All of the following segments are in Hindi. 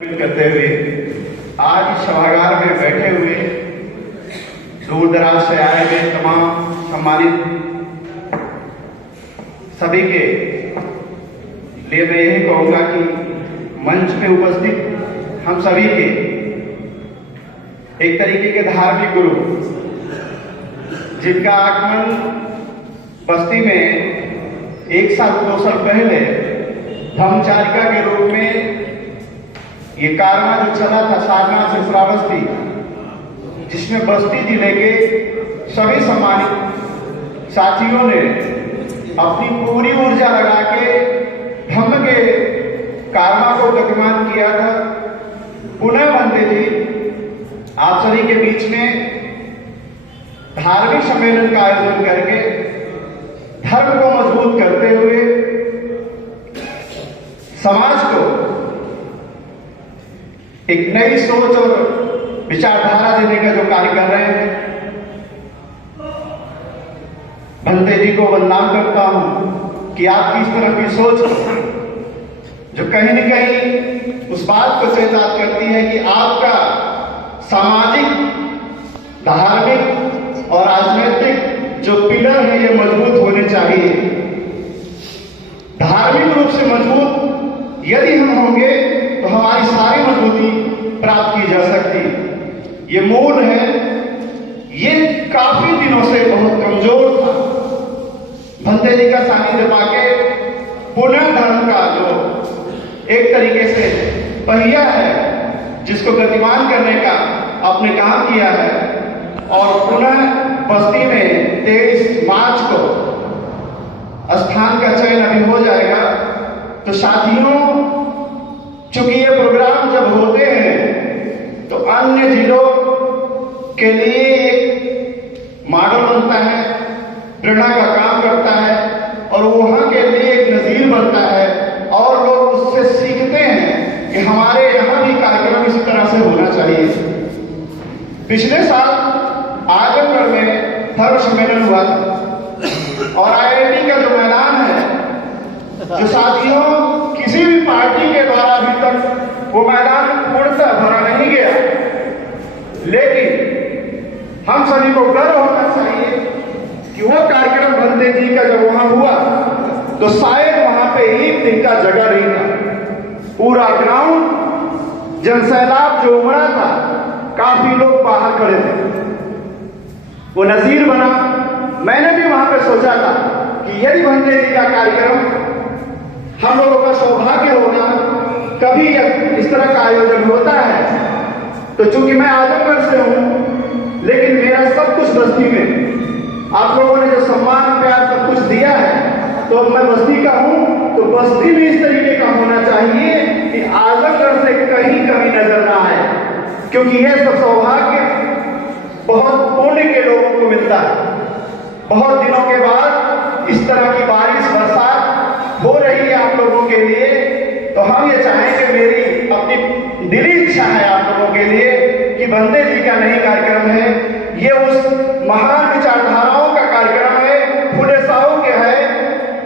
करते हुए आज सभागार में बैठे हुए दूर दराज से आए हुए तमाम सम्मानित सभी के लिए मैं यही कहूंगा कि मंच पे उपस्थित हम सभी के एक तरीके के धार्मिक गुरु जिनका आगमन बस्ती में 1 साल 2 साल पहले धर्मचारिका के रूप में ये कारवा जो चला था सारनाथ से श्रावस्ती, जिसमें बस्ती जिले के सभी सम्मानित साथियों ने अपनी पूरी ऊर्जा लगा के धम्म के कारवा को गतिमान किया था। पुनः बंदे जी आप सभी के बीच में धार्मिक सम्मेलन का आयोजन करके धर्म को मजबूत करते हुए समाज को एक नई सोच और विचारधारा देने का जो कार्य कर रहे हैं, भंते जी को वंदन करता हूं कि आपकी इस तरह की सोच जो कहीं न कहीं उस बात को चेतावनी करती है कि आपका सामाजिक, धार्मिक और राजनीतिक जो पिलर है ये मजबूत होने चाहिए। धार्मिक रूप से मजबूत यदि हम होंगे तो हमारी सारी मजबूती प्राप्त की जा सकती। ये मूल है, ये काफी दिनों से बहुत कमजोर था। भंते जी का सानिध्य पाके पुनः धर्म का जो एक तरीके से पहिया है जिसको गतिमान करने का आपने काम किया है, और पुनः बस्ती में 23 मार्च को स्थान का चयन अभी हो जाएगा। तो साथियों, चूंकि ये प्रोग्राम जब होते हैं तो अन्य जिलों के लिए एक मॉडल बनता है, प्रेरणा का काम करता है और वहां के लिए एक नजीर बनता है और लोग उससे सीखते हैं कि हमारे यहां भी कार्यक्रम इसी तरह से होना चाहिए। पिछले साल आजमगढ़ में धर्म सम्मेलन हुआ था और आईआईटी का जो मैदान है, जो साथियों किसी भी पार्टी के द्वारा अभी तक वो मैदान पूर्णतः भरा नहीं गया, लेकिन हम सभी को गर्व होना चाहिए कि वो कार्यक्रम भंते जी का जब वहां हुआ तो शायद वहां पे एक दिन का जगह नहीं था। पूरा ग्राउंड जनसैलाब जो उमड़ा था, काफी लोग बाहर खड़े थे, वो नजीर बना। मैंने भी वहां पे सोचा था कि यदि भंते जी का कार्यक्रम हम लोगों का सौभाग्य होगा, कभी इस तरह का आयोजन होता है, तो चूंकि मैं आजमगढ़ से हूं लेकिन मेरा सब कुछ बस्ती में, आप लोगों ने जो सम्मान प्यार सब कुछ दिया है, तो मैं बस्ती का हूं, तो बस्ती में इस तरीके का होना चाहिए कि आजमगढ़ से कहीं कमी नजर ना आए, क्योंकि यह सब सौभाग्य बहुत पुण्य के लोगों को मिलता है। बहुत दिनों के बाद इस तरह की बारिश बरसात हो रही है आप लोगों के लिए, तो हम ये चाहेंगे, मेरी अपनी दिली इच्छा है आप लोगों के लिए कि भंते जी का नहीं कार्यक्रम है, ये उस महान विचारधाराओं का कार्यक्रम है, फुले साहू के है,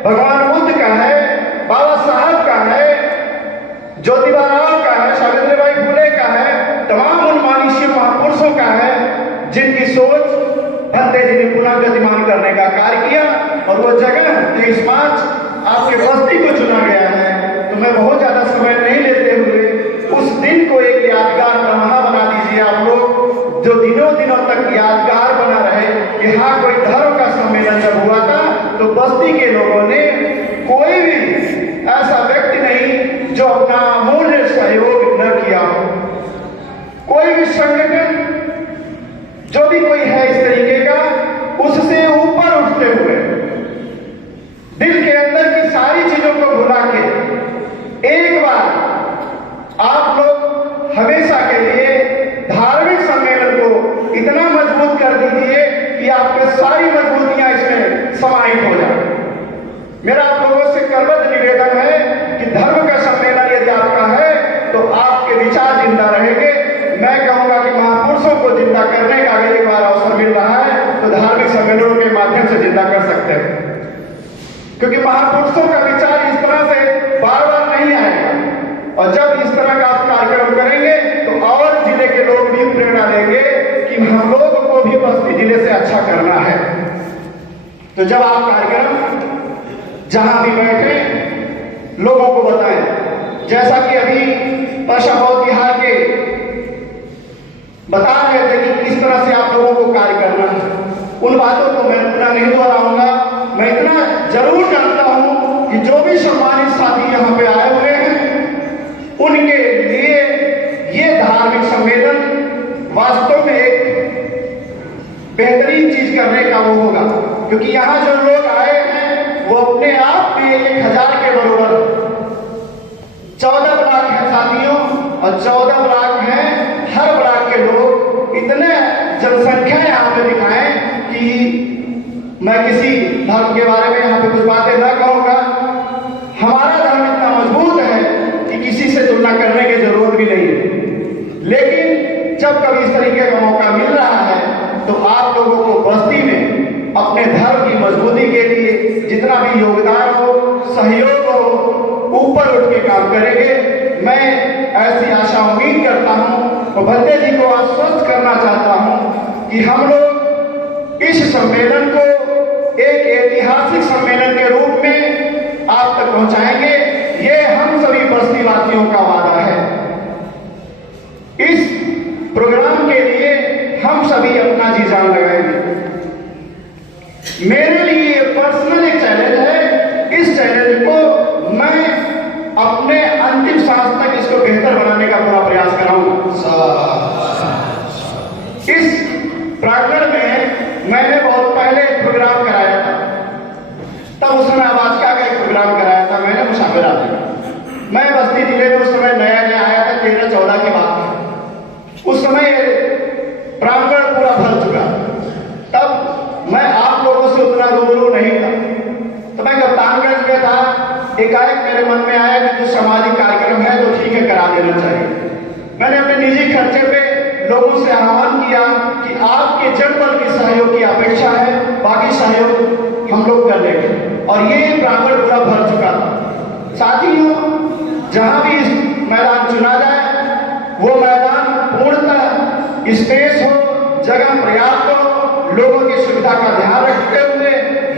भगवान बुद्ध का है, बाबा साहब का है, ज्योतिबा राव का है, सावित्रीबाई फुले का है, तमाम उन माननीय महापुरुषों का है जिनकी सोच भंते जी ने पुनः गतिमान करने का कार्य किया। और वो जगह 23 मार्च आपके बस्ती को चुना गया है। तो मैं बहुत ज्यादा समय नहीं लेते हुए उस दिन को एक यादगार लम्हा बना दीजिए आप लोग, जो दिनों दिनों तक यादगार बना रहे कि हाँ, कोई धर्म का सम्मेलन जब हुआ था तो बस्ती के लोगों ने, कोई भी ऐसा व्यक्ति नहीं जो अपना अमूल्य सहयोग न किया हो। कोई भी संगठन जो भी कोई है इस तरीके का, उससे ऊपर उठते हुए दिल के अंदर की सारी चीजों को भुला के एक बार आप लोग हमेशा के लिए धार्मिक सम्मेलन को इतना मजबूत कर दीजिए कि आपके सारी मजबूतियां इसमें समाहित हो जाए। मेरा आप लोगों से करबद्ध निवेदन है कि धर्म का सम्मेलन यदि आपका है तो आपके विचार जिंदा रहेंगे। मैं कहूंगा कि महापुरुषों को जिंदा करने का अगर एक बार अवसर मिल रहा है तो धार्मिक सम्मेलनों के माध्यम से जिंदा कर सकते हैं, क्योंकि महापुरुषों का विचार इस तरह से बार बार नहीं आएगा। और जब इस तरह का कार्यक्रम तो जब आप कार्यक्रम जहां भी बैठे लोगों को बताएं, जैसा कि अभी पशा बौद्ध बिहार के बता रहे थे कि किस तरह से आप लोगों को कार्य करना है, उन बातों को मैं पूरा नहीं दोहराऊंगा। मैं इतना जरूर जानता हूं कि जो भी सम्मानित साथी यहां पे आए हुए हैं उनके लिए ये धार्मिक सम्मेलन वास्तव में एक बेहतरीन चीज करने का वो होगा, क्योंकि यहां जो लोग आए हैं वो अपने आप में 1000 के बराबर 14 ब्लॉक है साथियों, और 14 ब्लॉक हैं, हर ब्लॉक के लोग इतने जनसंख्या यहाँ पे दिखाएं कि मैं किसी धर्म के बारे में यहाँ पे कुछ बातें न कहूँगा। हमारा धर्म इतना मजबूत है कि किसी से तुलना करने की जरूरत भी नहीं है, लेकिन जब कभी इस तरीके का मौका मिल रहा है तो आप लोगों को बस्ती में अपने धर्म की मजबूती के लिए जितना भी योगदान हो, सहयोग हो, ऊपर उठ के काम करेंगे। मैं ऐसी आशा उम्मीद करता हूं और बंदे जी को आश्वस्त करना चाहता हूं कि हम लोग इस सम्मेलन को एक ऐतिहासिक सम्मेलन के रूप में आप तक पहुंचाएंगे। ये हम सभी बस्ती वासियों का वादा है। इस प्रोग्राम के लिए हम सभी अपना जी जान लगाएंगे। मेरे लिए पर्सनल एक चैलेंज है, इस चैलेंज को मैं अपने अंतिम सांस तक इसको बेहतर बनाने का पूरा प्रयास कराऊंगा। इस प्रांगण में मैंने बहुत पहले एक प्रोग्राम कराया था, तब उस समय आवाज़ का एक प्रोग्राम कराया था मैंने मुसाफिरा में। मैं बस्ती जिले में उस समय नया नया आया था, 13-14 की बात है। उस समय प्रांगण पूरा भर चुका, तब मैं आप लोगों से उतना रूबरू नहीं था। तो मैं कप्तानगंज में था, एकाएक मेरे मन में आया कि कुछ सामाजिक कार्यक्रम है तो ठीक है करा देना चाहिए। मैंने अपने निजी खर्चे पे लोगों से आह्वान किया कि आपके जनबल के सहयोग की अपेक्षा है, बाकी सहयोग हम लोग कर लेंगे, और ये प्रांगण पूरा भर चुका था। साथियों, जहां भी इस मैदान चुना जाए वो मैदान पूर्णतः स्पेस हो, जगह पर्याप्त हो, लोगों की सुविधा का ध्यान रखते हुए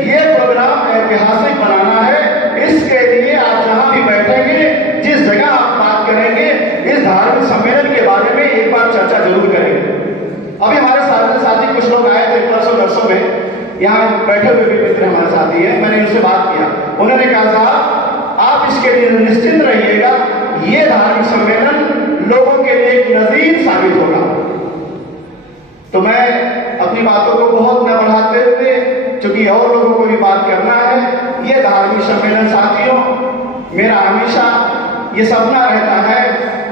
ये प्रोग्राम ऐतिहासिक बनाना है। इसके लिए आप जहां भी बैठेंगे, जिस जगह आप बात करेंगे, इस धार्मिक सम्मेलन के बारे में एक बार चर्चा जरूर करेंगे। अभी हमारे साथी कुछ लोग आए थे परसों में, यहाँ बैठे हुए भी मित्र हमारे साथी हैं, मैंने उनसे बात किया। उन्होंने कहा साहब आप इसके लिए निश्चिंत रहिएगा, ये धार्मिक सम्मेलन लोगों के लिए एक नजीर साबित होगा। तो मैं अपनी बातों को बहुत न बढ़ाते हुए, क्योंकि और लोगों को भी बात करना है, ये धार्मिक सम्मेलन साथियों, मेरा हमेशा ये सपना रहता है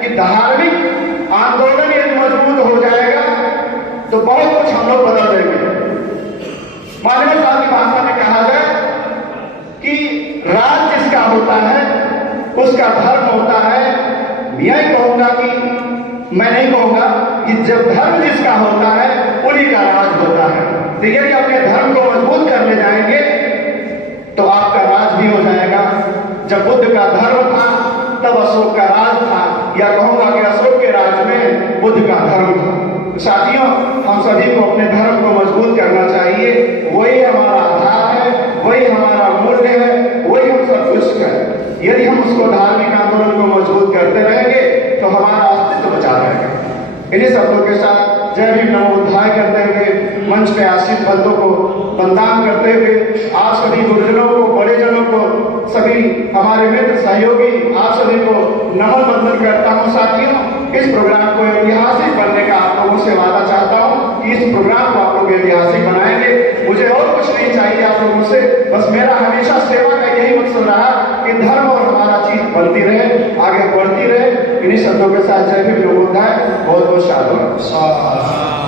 कि धार्मिक आंदोलन यदि मजबूत हो जाएगा तो बहुत कुछ हम लोग बदल देंगे। मानवीय साहब की भाषा में कहा जाए कि राज जिसका होता है उसका धर्म होता है। यही कहूंगा कि मैं नहीं कहूंगा कि जब धर्म जिसका होता है उन्हीं का राज होता है। तो यदि अपने धर्म को मजबूत करने जाएंगे तो आपका राज भी हो जाएगा। जब बुद्ध का धर्म था तब अशोक का राज था, या कहूंगा कि अशोक के राज में बुद्ध का धर्म था। साथियों, हम सभी को अपने धर्म को मजबूत करना चाहिए। वही हमारा आधार है, वही हमारा मूल्य है, वही हम सब कुछ है। यदि हम उसको धार्मिक आंदोलन को मजबूत करते रहेंगे तो हमारा अस्तित्व बचा रहेगा। इन्हीं शब्दों के साथ जय भीम नमो बुद्धाय करते हुए मंच पे आश्रित बंदों को वंदन करते हुए आप सभी गुरुजनों को, बड़े जनों को, सभी हमारे मित्र सहयोगी, आप सभी को नमन बंदन करता हूँ। साथियों, इस प्रोग्राम को ऐतिहासिक बनने का आप लोगों से वादा चाहता हूँ कि इस प्रोग्राम को आप लोग ऐतिहासिक बनाएंगे। मुझे और कुछ नहीं चाहिए आप लोगों से, बस मेरा हमेशा सेवा का यही मकसद रहा कि धर्म और हमारा चीज बनती रहे, आगे बढ़ती रहे। इन्हीं शब्दों के साथ जय भीम नमो बुद्धाय, बहुत बहुत साधुवाद।